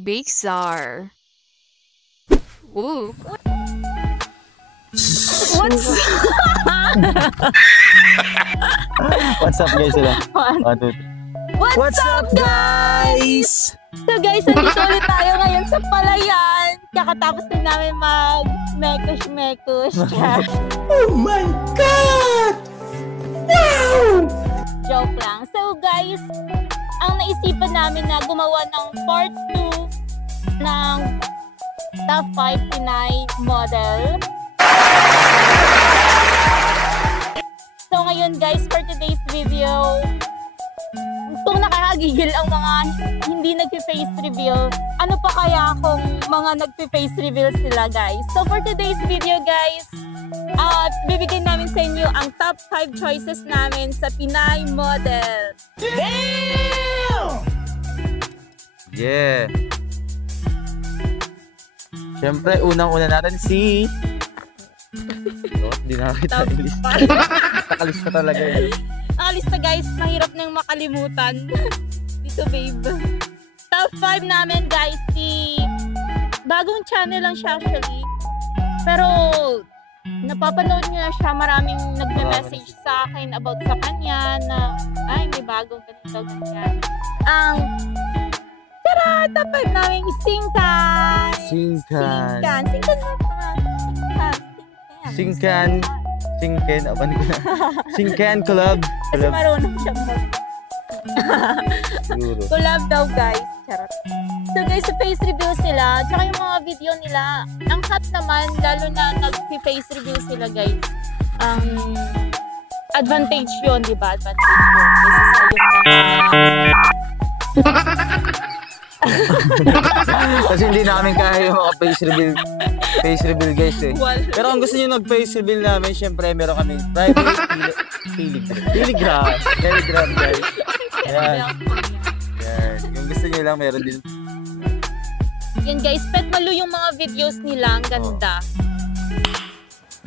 Bixar. Ooh. What's What's up guys? What's up guys? So guys, nandito ulit tayo ngayon sa Palayan. Kakatapos din namin mag-mekush. Oh my God! Wow! Joke lang. So guys, ang naisipan namin na gumawa ng part 2 ng Top 5 Pinay model. So ngayon guys, for today's video, kung nakakagigil ang mga hindi nagpi-face reveal, ano pa kaya kung mga nagpi-face reveal sila guys? So for today's video guys, bibigyan namin sa inyo ang top 5 choices namin sa Pinay model. Damn! Yeah! Siyempre, unang-una natin si... Oh, hindi nakakita yung list. Nakalis pa talaga yun. Nakalista guys, mahirap nang makalimutan. Dito babe. Top 5 namin guys, si... Bagong channel lang siya actually. Pero... napapanood nyo na siya, maraming nagme-message sa akin about sa kanya na ay may bagong ganito ganyan. Ang top 5 namin is Singkan. Singkan Club. Kasi marunong siya collab daw guys. Charot. So guys, sa face reveal sila, tsaka yung mga video nila, ang hot naman, lalo na nag-face reveal sila guys. Ang advantage yun, di ba? Advantage yun. Kasi sa Kasi hindi namin kaya yung mga face reveal guys eh. Pero kung gusto nyo nag-face reveal namin, syempre meron kami private Telegram guys. Yan. Yung gusto nyo lang, meron din. Yan guys, pet malu yung mga videos nila, ang ganda.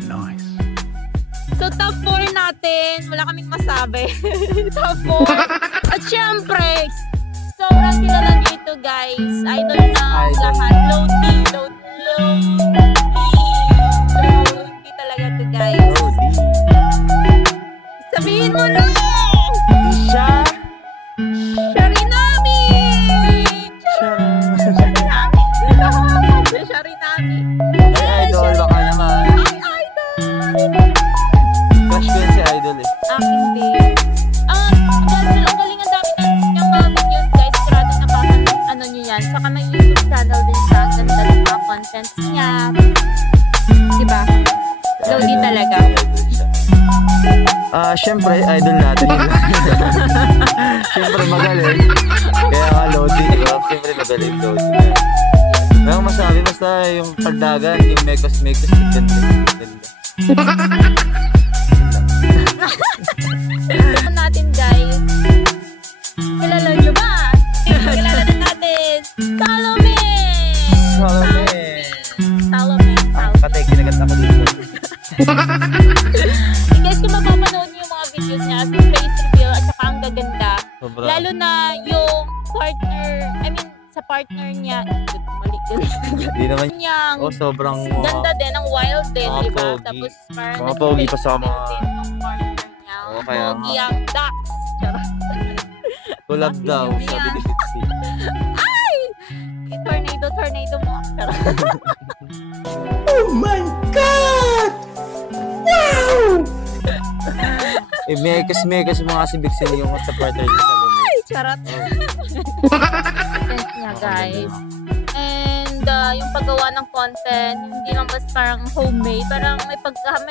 Nice. So top 4 natin, wala kaming masabi. Top 4. At syempre, sobrang kilala dito guys. Idol na lahat. Lodi talaga to guys. Sabihin mo na! Sharinami. Idol, baka naman. Ay, idol! Crush ko yun si Idol eh. Akin din. Ang galing ang dami ng mga videos guys. Sigurado na nyo yan. Saka may YouTube channel din siya. Ang ganda ng mga contents niya. Diba? Lodi talaga. Siyempre, idol natin. Siyempre magaling. Kaya nga Lodi, diba? Siyempre magaling Lodi. Kaya masabi, basta yung kaldagan, yung mekos, ganda. Ito natin guys. Kilala nyo ba? Kilala din natin. Salome. Patay, kinagat ako dito. Guys, kung mapapanood nyo yung mga videos niya, yung face reveal at saka ang gaganda. Sobra. Lalo na yung sa partner niya. Hindi naman. Sobrang ganda din, ang wild din, di ba? pogi. Tapos parang Mga pogi pa sa mga... din yung partner niya. Kaya Pogi ang Dax. Collab daw, sabi ni Fitzy. Ay! Tornado mo. Oh my God! Wow! Mekas yung mga sibiksin yung sa partner niya sa lumis. Ay! Charot. Content niya guys. And yung paggawa ng content, hindi lang basta parang homemade, parang may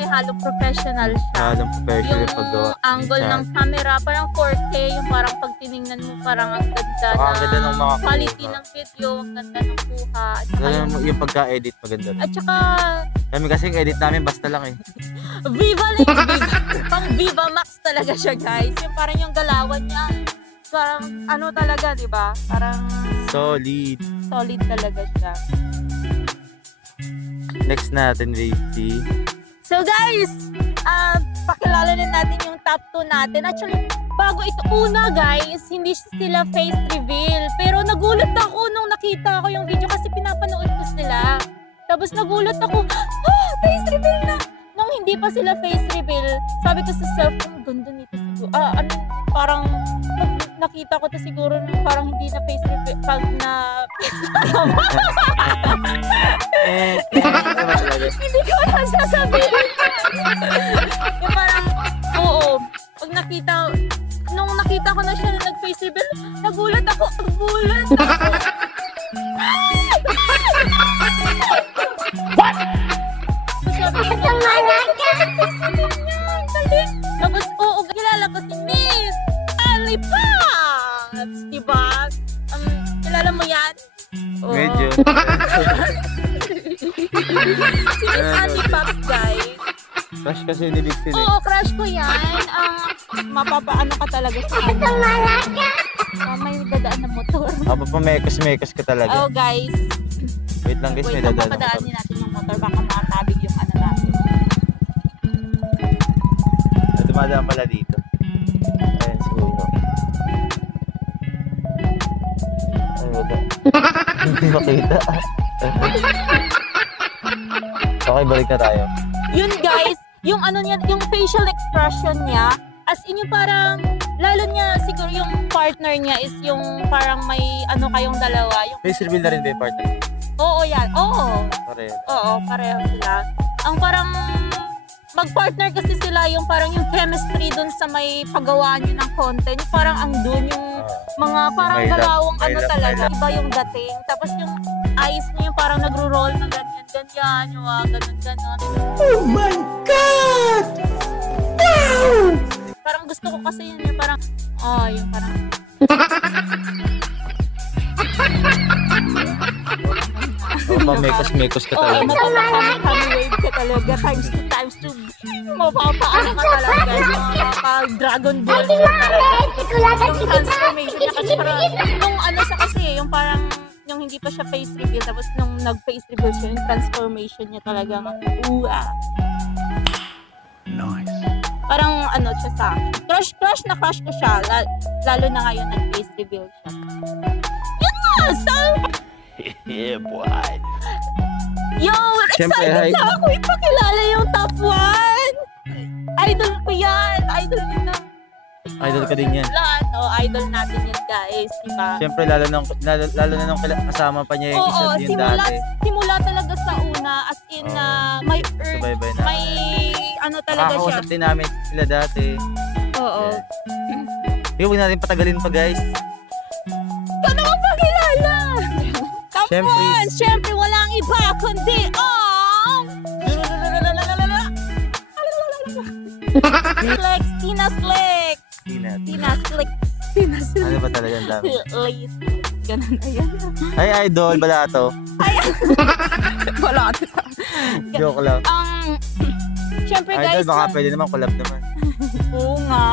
halong professional siya. Halong professional yung paggawa. Angle ng camera, parang 4K, yung parang pag tinignan mo, parang ang ganda ng mga quality ng video, ang ganda ng kuha. At saka yung pagka-edit maganda. At saka, kami kasi yung edit namin basta lang eh. pang Viva Max talaga siya guys. Yung parang yung galawan niya, parang ano talaga, di ba? Parang solid talaga siya. Next natin, Racy. So guys, pakilala na natin yung top 2 natin. Actually, bago ito, una guys, hindi sila face reveal. Pero nagulat ako nung nakita ko yung video kasi pinapanood ko sila. Tapos nagulat ako, face reveal na! Nung hindi pa sila face reveal, sabi ko sa self, ang ganda nito siguro. Parang nakita ko to siguro parang hindi na face reveal pag na... Hindi ko na sasabihin. Yung parang, oo, pag nung nakita ko na siya na nag-face reveal, nagulat ako. What? Sabi ko, tapos, oo, kilala ko si Miss Ali Pops, diba? Kilala mo yan? Oo. Medyo. Si Miss Ali Pops, guys. Crush kasi ni Big Sin. Oo, crush ko yan. Mapapaano ka talaga sa kanya. May dadaan na motor. Mapapamekos-mekos ka talaga. Oh, guys. Wait lang guys, Wait, may dadaan na papadaan motor. din natin yung motor. Baka makatabig yung ano natin. Dumadaan pala dito. Ayan, siguro. Ay, wala. Hindi makita. Okay, balik na tayo. Yun guys, yung ano niya, yung facial expression niya, as in yung parang, lalo niya siguro yung partner niya is yung parang may ano kayong dalawa. Yung, Face reveal na rin ba yung partner? oo yan, oo. Pareho. Oo, pareho sila. Ang parang mag-partner kasi sila yung parang yung chemistry dun sa may paggawa niyo ng content. Yung parang ang dun yung mga parang may love, galawang may ano love, talaga. may love. Iba yung dating. Tapos yung eyes niya yung parang nagro-roll na ganyan. Yung ganun. Oh my God! Wow! Parang gusto ko kasi yun yung parang, yung parang, Mapapamekos-mekos ka talaga. mapapakami-wave ka talaga, times 2, mapapaano ka talaga, guys, mapapa-dragon ball ka talaga. Yung transformation niya kasi parang, yung ano siya kasi, yung parang, yung hindi pa siya face reveal, tapos nung nag-face reveal siya, yung transformation niya talaga, Nice. parang ano siya sa akin. Crush na crush ko siya, lalo na ngayon nag-face reveal siya. Yes! Yeah, boy. Yo, Siyempre, excited hi. na ako ipakilala yung top 1. Idol ko yan. Idol din ng Idol ka din yan. lahat. Idol natin yan, guys. Diba? Siyempre, lalo na nung kasama pa niya yung isa yung dati. Simula talaga sa una, as in, may Subaybay na. may ano talaga siya. Nakakausap din namin sila dati. Oo. Hindi, huwag natin patagalin pa guys. Ikaw naman pakilala! Top Siyempre. 1! Siyempre, walang iba kundi ang... Flex, Tina Flex! Tina Flex. Tina Flex. Ano ba talaga ang dami? Late. Ganun na yan. Ay, idol, balato. Wala ka. Joke lang. Siyempre Idol, guys, baka pwede naman, collab naman. oo nga.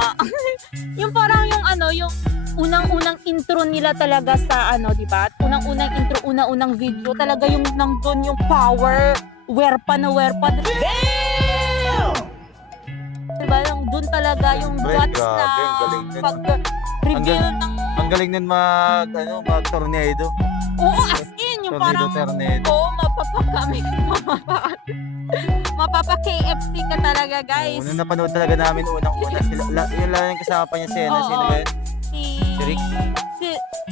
Yung parang yung ano, yung unang-unang intro nila talaga sa ano, di ba? Unang-unang intro, unang-unang video, talaga yung nandun yung power, werpa. Damn! Diba? Yung dun talaga yung Pre, guts grabe, na ang galing nun. pag-reveal ng... Ang galing nun mag-tornado. Oo, as in, yung parang... Tornado. Oo, mapapakami. Mapapa-KFC ka talaga, guys. Nung napanood talaga namin unang-una, yung lang yung kasama pa niya si Oo. sino ba yun? Si Rick?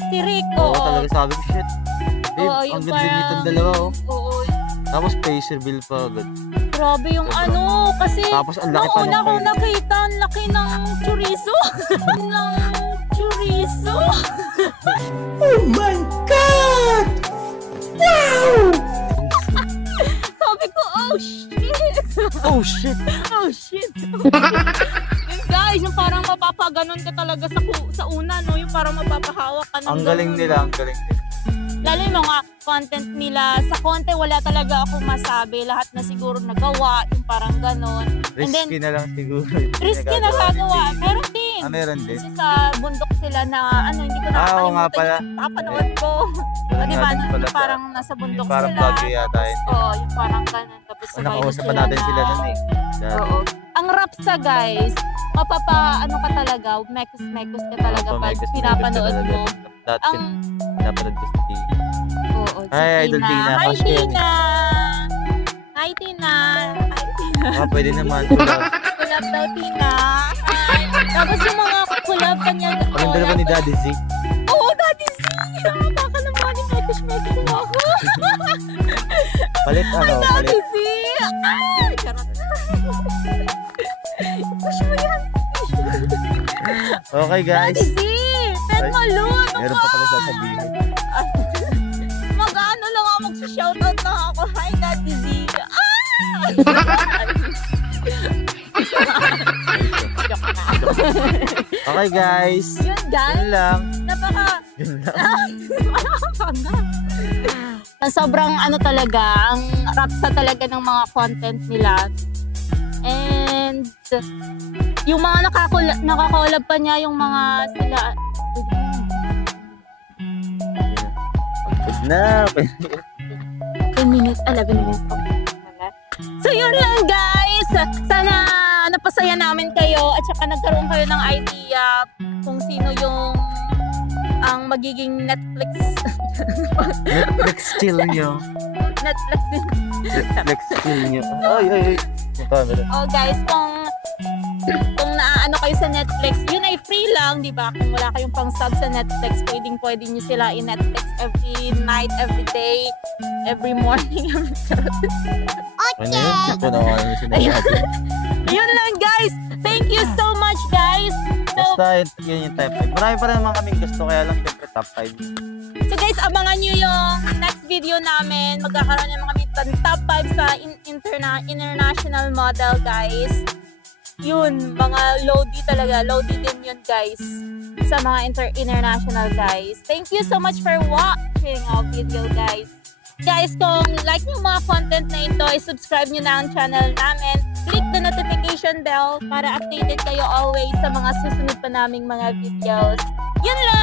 Si Rick, Oo, oo. talaga sabi ko, shit. Babe, Oo, ang yung ganda parang- nitong dalawa, oh. Oo. Tapos face reveal pa agad. Grabe yung ano, kasi Tapos ang laki nung pa una nung kong face. nakita, ang laki ng chorizo. ng chorizo. Oh my God! Wow! Sabi ko, oh shit. Oh, shit! Oh shit. Yung guys, yung parang mapapaganon ka talaga sa una, no? Yung parang mapapahawak ka ng Ang galing ganun, nila, no? ang galing nila. Lalo yung mga content nila. Sa content, wala talaga akong masabi. Lahat na siguro nagawa, yung parang ganon. And then, Risky na lang siguro. risky na gagawa. Pero hindi, din. Meron din. Kasi sa bundok sila na ano, hindi ko nakakalimutan. Oo nga pala. Nakapanood ko. O, di ba? Parang nasa bundok parang sila. Baguio yata yun. Oo, yung parang ganun. Tapos Nakausap pa natin sila nun eh. Oo. Ang Rapsa guys, ano ka talaga, mekos-mekos ka talaga pag pinapanood mo. Dati pinapanood ko sa TV. Oo, si Ay, Idol Tina. Hi, Kasi yun Tina! Hi, Tina! Hi, Tina! pwede naman. Kulab daw, Tina! Hi! Tapos yung mga kulab kanya. Ang dalawa ni Daddy Z. Oo, Daddy Z! Baka naman yung mekos-mekos mo ako. Palit Hi, Daddy palit. Z! Ah! Charot. Push mo yan. Okay guys. Daddy Z! Pen mo, Lun! Meron pa pala sasabihin. Mag-ano lang ako, mag-shoutout lang ako. Hi, Daddy Z! Okay guys. Yun, guys. Yun lang. Yun lang. Sobrang ano talaga, ang rapsa talaga ng mga content nila. And yung mga nakakolab pa niya, yung mga sila. Good na. 10 minutes, 11 minutes. Okay. So yun lang guys. Sana napasaya namin kayo at saka nagkaroon kayo ng idea kung sino yung ang magiging Netflix chill nyo. Netflix Chill nyo. Ay. Oh guys, kung naaano kayo sa Netflix, yun ay free lang, di ba? Kung wala kayong pang sub sa Netflix, pwede nyo sila i-Netflix every night, every day, every morning. Ano yun? Ito na ako yung sinasabi. Yun lang guys. Thank you so much guys. So, Basta yun yung top 5. Marami pa rin naman kaming gusto, kaya lang siyempre top 5. so guys, abangan nyo yung next video namin. Magkakaroon naman kami ng top 5 sa international model guys. Yun, mga loady talaga. Loady din yun guys. Sa mga international guys. Thank you so much for watching our video guys. Guys, kung like nyo mga content na ito, subscribe nyo na ang channel namin. Click the notification bell para updated kayo always sa mga susunod pa naming mga videos. Yun lang!